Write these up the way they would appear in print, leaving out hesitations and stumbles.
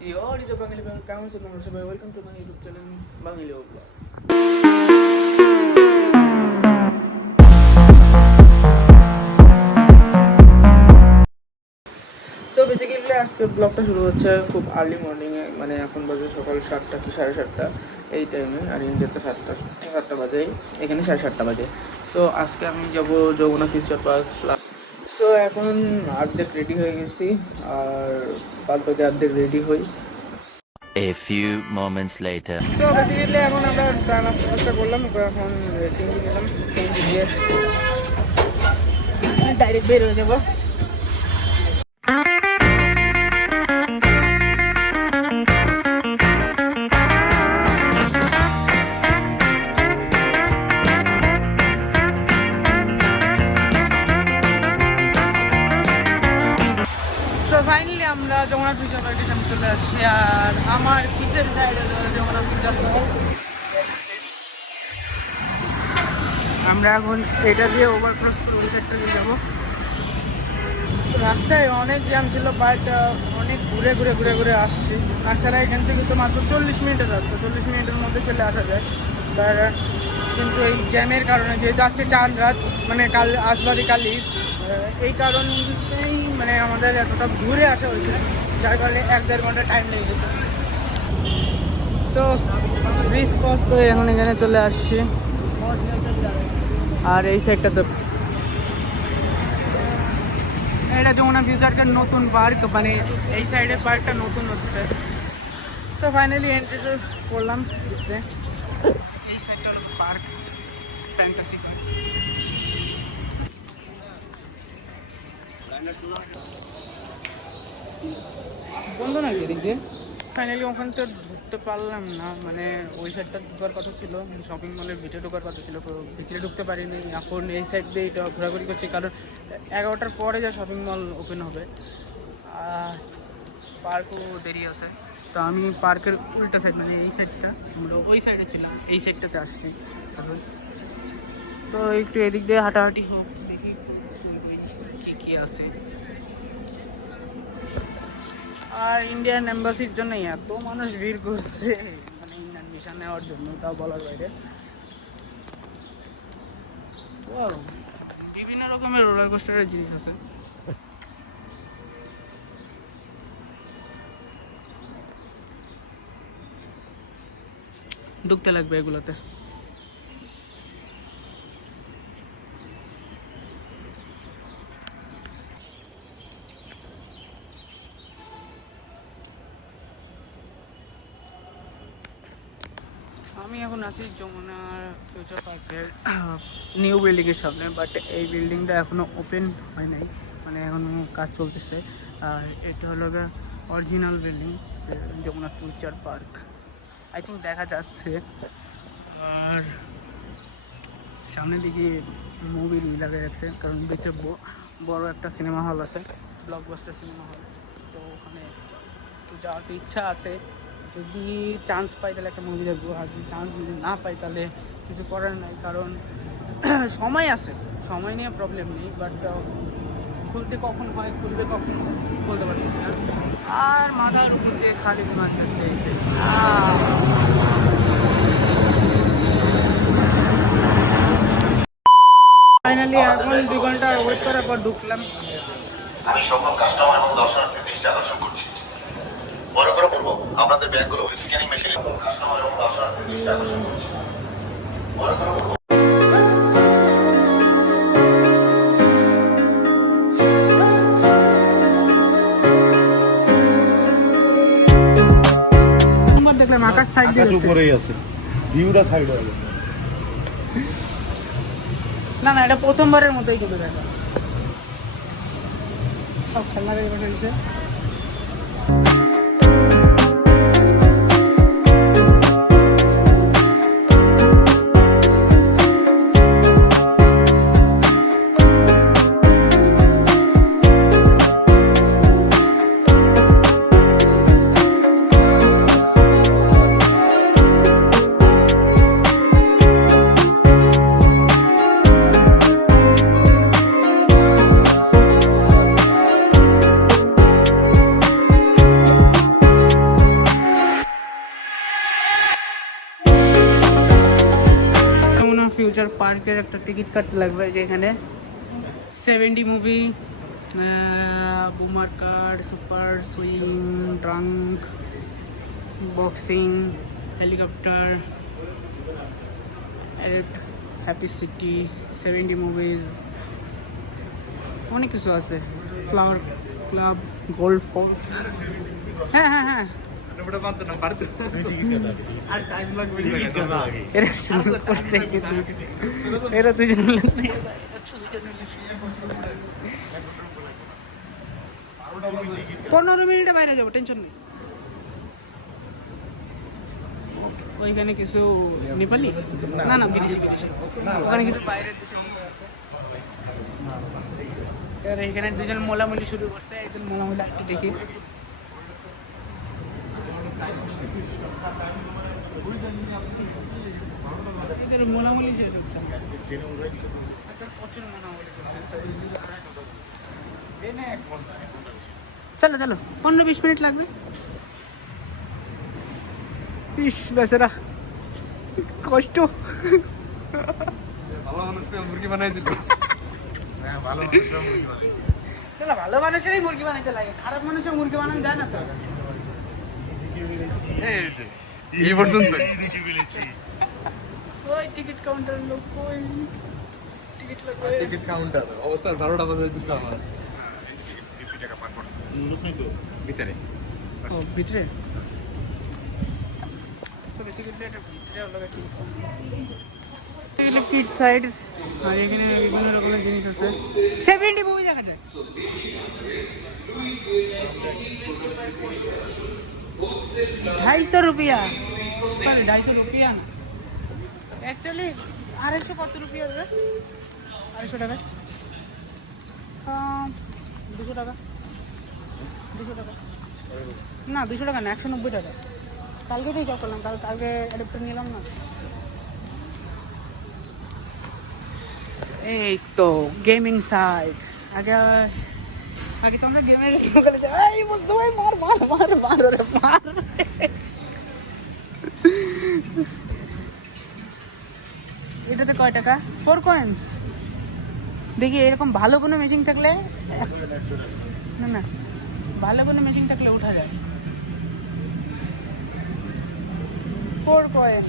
Yo, dito Bangili Bangil kamu sa mga sabay. Welcome to my YouTube channel, Bangili Vlog. So basically আজকে ব্লগটা শুরু হচ্ছে খুব early মর্নিংয়ে, মানে এখন বাজে সকাল 7টা কি 7:30 এই টাইমে, আর ইন্ডিয়াতে 7টা বাজে, এখানে 7:30 বাজে। সো আজকে আমি যাবো যমুনা ফিউচার পার্ক। সো এখন অর্ধেক রেডি হয়ে গেছি, আর বাদ বাকি অর্ধেক রেডি হই। A few moments later. So basically এখন আমরা নাস্তা করলাম, এখন সিএনজি গেলাম, সিএনজি দিয়ে ডাইরেক্ট বের হয়ে যাবো। ফাইনালি আমরা যমুনা ফিউচার পার্কের সামনে চলে আসছি, আর আমার পিছের সাইডে যমুনা ফিউচার পার্ক। আমরা এখন এটা দিয়ে ওভারক্রস করে ওই সাইডটা দিয়ে যাবো। রাস্তায় অনেক জ্যাম ছিল, বাট অনেক ঘুরে ঘুরে ঘুরে ঘুরে আসছি। তাছাড়া এখান থেকে তো মাত্র 40 মিনিটের রাস্তা, 40 মিনিটের মধ্যে চলে আসা যায়। কিন্তু এই জ্যামের কারণে, যেহেতু আজকে চাঁদ রাত, মানে কাল আসবাদি কালি, এই কারণেই মানে আমাদের এতটা ঘুরে আসা হয়েছে, যার কারণে 1-1.5 ঘন্টা টাইম লেগে গেছে। সো ব্রিজ ক্রস করে এখন এখানে চলে আসছি, আর এই সাইডটা তো এটা যমুনা ফিউচারের নতুন পার্ক, মানে এই সাইডের পার্কটা নতুন হচ্ছে। সো ফাইনালি এন্ট্রি করলাম ভিতরে। এই সাইডটা হলো পার্ক, ফ্যান্টাসি বন্ধ নাকি এদিক দিয়ে। ফাইনালি ওখানে তো ঢুকতে পারলাম না, মানে ওই সাইডটা ঢুকার কথা ছিল, শপিং মলের ভিতরে ঢোকার কথা ছিল, তো ভিতরে ঢুকতে পারিনি। এখন এই সাইড দিয়ে এটা ঘোরাঘুরি করছি, কারণ 11টার পরে যা শপিং মল ওপেন হবে, পার্কও দেরি আছে। তো আমি পার্কের উল্টা সাইড, মানে এই সাইডটা, আমরা ওই সাইডে ছিলাম, এই সাইডটাতে আসছি এখন। তো একটু এদিক দিয়ে হাঁটাহাঁটি হোক, দেখি কী কী আছে। আর ইন্ডিয়ান এম্বাসির জন্য এত মানুষ ভিড় করছে, মানে ইন্ডিয়ান ভিসা নেওয়ার জন্য, তাও বলার বাইরে। বিভিন্ন রকমের রোলার কোস্টারের জিনিস আছে। ঢুকতে লাগবে এগুলোতে। আমি এখন আছি যমুনা ফিউচার পার্কের নিউ বিল্ডিংয়ের সামনে, বাট এই বিল্ডিংটা এখনও ওপেন হয় নাই, মানে এখনও কাজ চলতেছে। আর এটা হলো original building Jamuna future park, I think দেখা যাচ্ছে। আর সামনের দিকে মুভির লাগা যাচ্ছে, কারণ দেখে বড় একটা সিনেমা হল আছে, ব্লকবাস্টার সিনেমা হল। তো ওখানে তো যাওয়ার ইচ্ছা আছে, যদি চান্স পাই তাহলে একটা মুভি দেখবো, আর যদি চান্স যদি না পাই তাহলে কিছু করার নাই, কারণ সময় আছে, সময় নিয়ে প্রবলেম নেই, বাট খুলতে কখন হয়, খুলতে কখন বলতে পারতেছি না। আর মাথার উপর দিয়ে খালি বিমান যাচ্ছে এসে। ফাইনালি এখন 2 ঘন্টা ওয়েট করার পর ঢুকলাম। আমি সকল কাস্টমার এবং দর্শনার্থীর দৃষ্টি আকর্ষণ করছি, বড় করে বলবো আপনাদের ব্যাগগুলো স্ক্যানিং মেশিনে। কাস্টমার এবং দর্শনার্থীর দৃষ্টি আকর্ষণ করছি, বড় করে বলবো। দেখলাম আকাশ সাইড দিয়ে উপরেই আছে, ভিউটা সাইডে আছে। না না, এটা প্রথমবারের মতোই কিন্তু দেখা সব খেলনা রেখে ফেলছে। ফিউচার পার্কের একটা টিকিট কাটতে লাগবে, যে এখানে 70 movie, boomer car, super swing, drunk, boxing, helicopter, happy city, 70 movies, অনেক কিছু আছে, ফ্লাওয়ার ক্লাব, গোল্ড ফল। হ্যাঁ হ্যাঁ হ্যাঁ, এরা শুরু করছে কিন্তু, এরা দুজন 15 মিনিটে বাইরে যাবো, টেনশন নেই। ওইখানে কিছু নেপালি, না না বিদেশি বিদেশি, ওখানে কিছু বাইরের দেশে আছে। এবার এখানে দুজন মোলামুলি শুরু করছে, একজন মোলামুলি একটু দেখি। এদের মোলামুলি শেষ হচ্ছে, প্রচুর মোলামুলি চলছে। চলো চলো, 15-20 মিনিট লাগবে। ইস বেচারা, কষ্ট। মুরগি বানাই দিল। ভালো মানুষেরই মুরগি বানাইতে লাগে, খারাপ মানুষের মুরগি বানানো যায় না তো। এই পর্যন্ত ওই টিকিট কাউন্টার লোক, ওই টিকিট লাগবে, টিকিট কাউন্টার অবস্থা 12টা বাজে দিছে আমার ভিতরে। ও ভিতরে, তো বেসিক্যালি এটা ভিতরে হলো টিকিট কাউন্টার, এখানে কিড সাইড, আর এখানে বিভিন্ন রকমের জিনিস আছে। 70 মুভি দেখা যায়। 250 रुपया, सॉरी 250 रुपया ना, एक्चुअली 250 কত রুপিয়া হবে? 250 টাকা, 200 টাকা, 200 টাকা না, 200 টাকা না, 190 টাকা। কালকে দিয়ে জব করলাম, কালকে অ্যাডাপ্টার নিলাম না। এই তো গেমিং সাইড, আগে আগে তো আমরা গেমের ওখানে যাই, এই বলতো ভাই মার মার মার মার রে মার। এটাতে কয় টাকা? 4 কয়েন্স। দেখি এরকম ভালো কোনো মেশিন থাকলে, না না ভালো কোনো মেশিন থাকলে উঠা যায়। 4 কয়েন।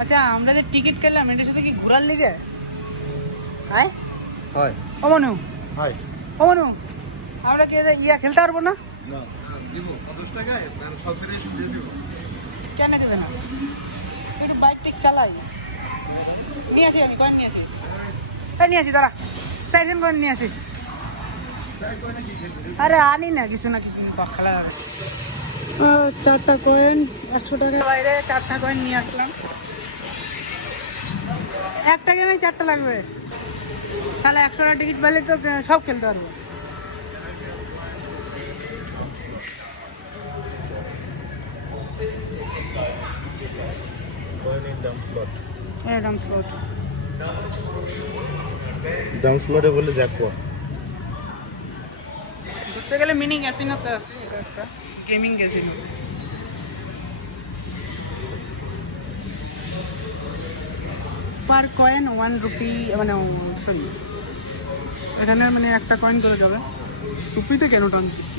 আচ্ছা, আমরা যে টিকিট কাটলাম এটার সাথে কি ঘোরার লিগে? হ্যাঁ হয় ও মনু, হয় ও মনু, আমরা কি ইয়া খেলতে পারবো না? না দিব 10 টাকায় আর কর্পোরেশন দিয়ে দিব। কেন দেবে না? একটু বাইক টিক চালাই, নিয়ে আসি আমি, কয়েন নিয়ে আসি। এই নিয়ে আসি, দাঁড়া, সাইডেন কয়েন নিয়ে আসি। আরে আনি না, কিছু না কিছু খেলা। 4টা কয়েন 100 টাকার বাইরে, 4টা কয়েন নিয়ে আসলাম। একটা গেমে 4টা লাগবে, তাহলে 100 টাকা টিকিট পেলে তো সব খেলতে পারবো। ডাউন স্লট, ডাউন স্লটে বলে জ্যাকপট। ধরতে গেলে মিনি ক্যাসিনোতে আছে, এটা একটা gaming casino. Per coin 1 rupee, মানে সরি এখানে মানে একটা কয়েন করে যাবে। রুপিতে কেন টানতেছি?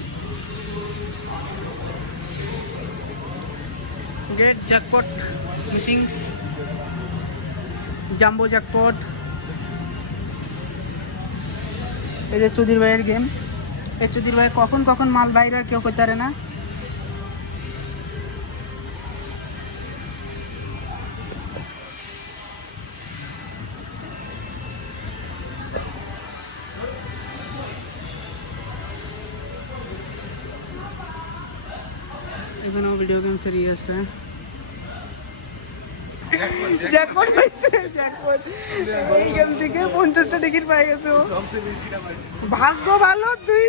Get jackpot missings, jumbo jackpot. এই যে চুদির ভাইয়ের গেম, এই চুদির ভাই কখন কখন মাল বাইরে কেউ করতে পারে না। এখানেও ভিডিও গেম সেরিয়ে আছে। জ্যাকপট পাইছে, জ্যাকপট। এই গেম থেকে 50টা টিকিট পাই গেছে ও। ভাগ্য ভালো, তুই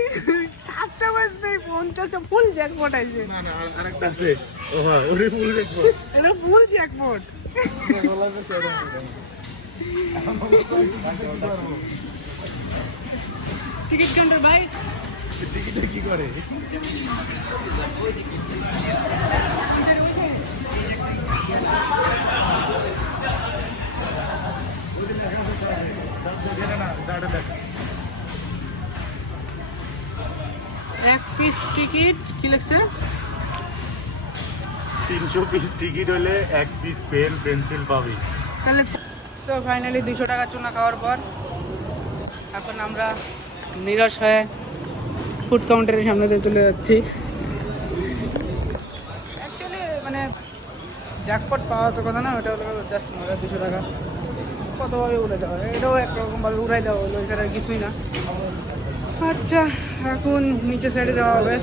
7টা বাজতে 50টা ফুল জ্যাকপট আইছে। না না আরেকটা আছে। ও হ্যাঁ, ওরে ফুল জ্যাকপট। এটা ফুল জ্যাকপট। টিকিট কাউন্টার ভাই, টিকিটে কি করে? টিকিট কি লিখছে? 300 পিস টিকিট হলে 1 পিস পেন পেন্সিল পাবি। তাহলে সো ফাইনালি 200 টাকা চুনা খাওয়ার পর এখন আমরা নিরাশ হয়ে ফুড কাউন্টারের সামনে দিয়ে চলে যাচ্ছি। অ্যাকচুয়ালি মানে জ্যাকপট পাওয়া তো কথা না, ওটা হলো জাস্ট মজা। 200 টাকা কতভাবে উড়ে দেওয়া হয়, এটাও একরকমভাবে উড়াই দেওয়া হলো, এছাড়া আর কিছুই না। আচ্ছা, এখন নিচে সাইডে যাওয়া হবে।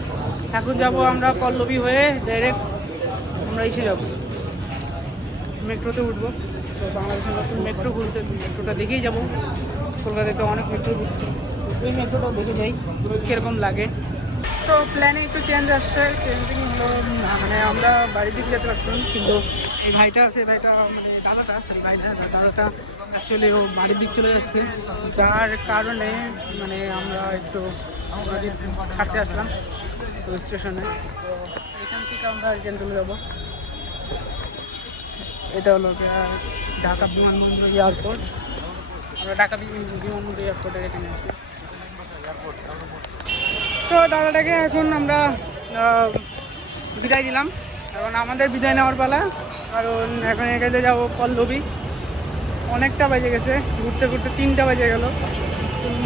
এখন যাব আমরা পল্লবী হয়ে ডাইরেক্ট আমরা এসে যাব, মেট্রোতে উঠবো। তো বাংলাদেশের নতুন মেট্রো খুলছে, মেট্রোটা দেখেই যাব। কলকাতায় তো অনেক মেট্রো দেখছি, এই মেট্রোটাও দেখে যাই কীরকম লাগে। সো প্ল্যানে একটু চেঞ্জ আসছে। চেঞ্জিং হলো মানে আমরা বাড়ির দিকে যেতে পারছিলাম, কিন্তু এই ভাইটা আছে, ভাইটা মানে দাদাটা, সরি দাদাটা অ্যাকচুয়ালি ও বাড়ির দিক চলে যাচ্ছে, যার কারণে মানে আমরা একটু ছাড়তে আসলাম তো স্টেশনে। তো এখান থেকে আমরা রিটার্ন চলে যাবো। এটা হলো ঢাকা বিমানবন্দর এয়ারপোর্ট। আমরা ঢাকা বিমানবন্দর এয়ারপোর্টের এখানে আছি। সো দাদাটাকে এখন আমরা বিদায় দিলাম, এখন আমাদের বিদায় নেওয়ার পালা। কারণ এখন এখানে যাবো পল্লবী। অনেকটা বেজে গেছে, ঘুরতে ঘুরতে 3টা বেজে গেল।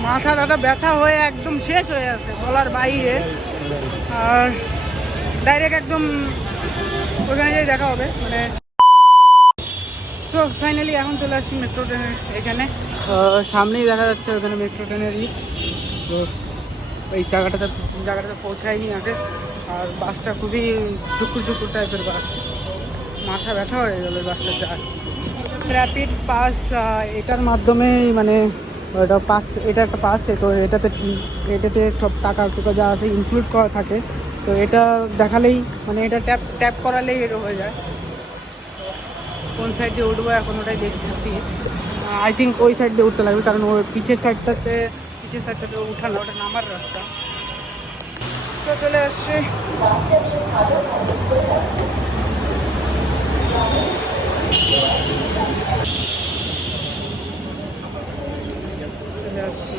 মাথাটা ব্যথা হয়ে একদম শেষ হয়ে আছে, বলার বাইরে। আর ডাইরেক্ট একদম ওখানে যাই দেখা হবে মানে। সো ফাইনালি এখন চলে আসছি মেট্রো ট্রেনের এখানে, সামনেই দেখা যাচ্ছে ওখানে মেট্রো ট্রেনেরই। তো এই জায়গাটাতে পৌঁছায়নি আগে। আর বাসটা খুবই ঝুকুর টাইপের বাস, মাথা ব্যথা হয়ে গেল বাসটা যা। র্যাপিড পাস, এটার মাধ্যমেই মানে ওটা পাস, এটা একটা পাস। তো এটাতে সব টাকা টুকা যা আছে ইনক্লুড করা থাকে। তো এটা দেখালেই মানে এটা ট্যাপ করালেই এটা হয়ে যায়। কোন সাইড দিয়ে উঠবো এখন ওটাই দেখতেছি। আই থিঙ্ক ওই সাইড দিয়ে উঠতে লাগবে, কারণ ওই পিছের সাইডটাতে উঠানো, ওটা নামার রাস্তা। সো চলে আসছে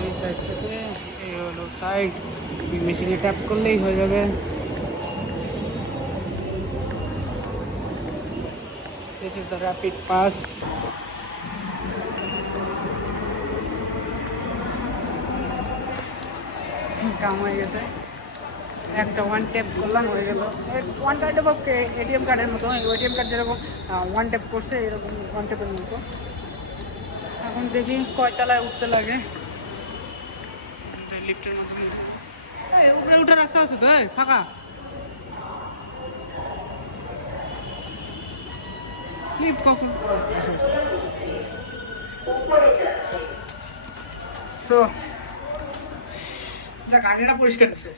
এই সাইডটাতে। এই হলো সাইড, মেশিনে ট্যাপ করলেই হয়ে যাবে। This is the rapid pass. কাম হয়ে গেছে, একটা 1 ট্যাপ করলাম হয়ে গেল। 1 কার্ডে বা এটিএম কার্ডের মতো, এটিএম কার্ড যেরকম 1 ট্যাপ করছে এরকম 1 ট্যাপের মতো। এখন দেখি কয়তলায় উঠতে লাগে, লিফটের মাধ্যমে। উপরে উঠার রাস্তা আছে তো ফাঁকা? লিফট কখন? সো যাক, আয়নাটা পরিষ্কার দিচ্ছে,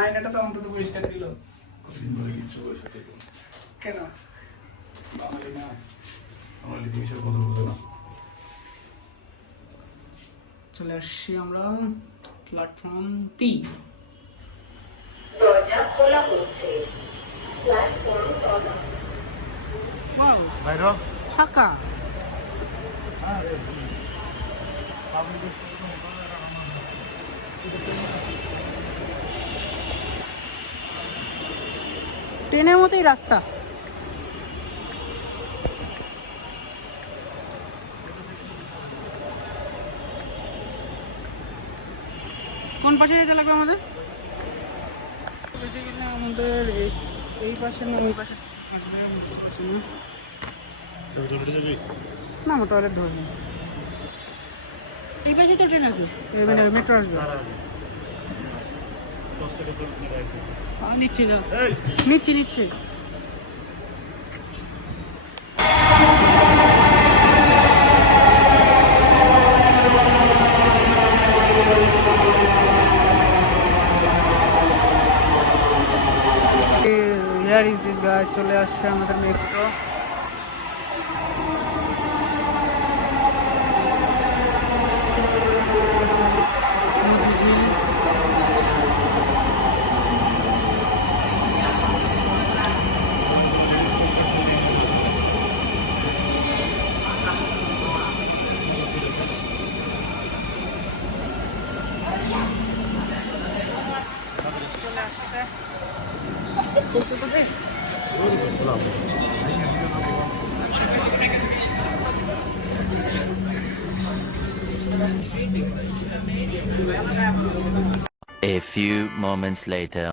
আয়নাটা তো অন্তত পরিষ্কার দিল। কেন? চলে আসছি আমরা প্ল্যাটফর্ম পি। ফাঁকা। ট্রেনের মতোই রাস্তা। কোন পাশে যেতে লাগবে আমাদের? বেসিক্যালি আমাদের এই পাশে না ওই পাশে আসবে, বুঝতে পারছি না। না আমার টয়লেট ধরে নেই, এই পাশে তো ট্রেন আসবে, মানে মেট্রো আসবে। নিচ্ছি, যা নিচ্ছি। Here is this guy, চলে আসছে আমাদের metro. A few moments later.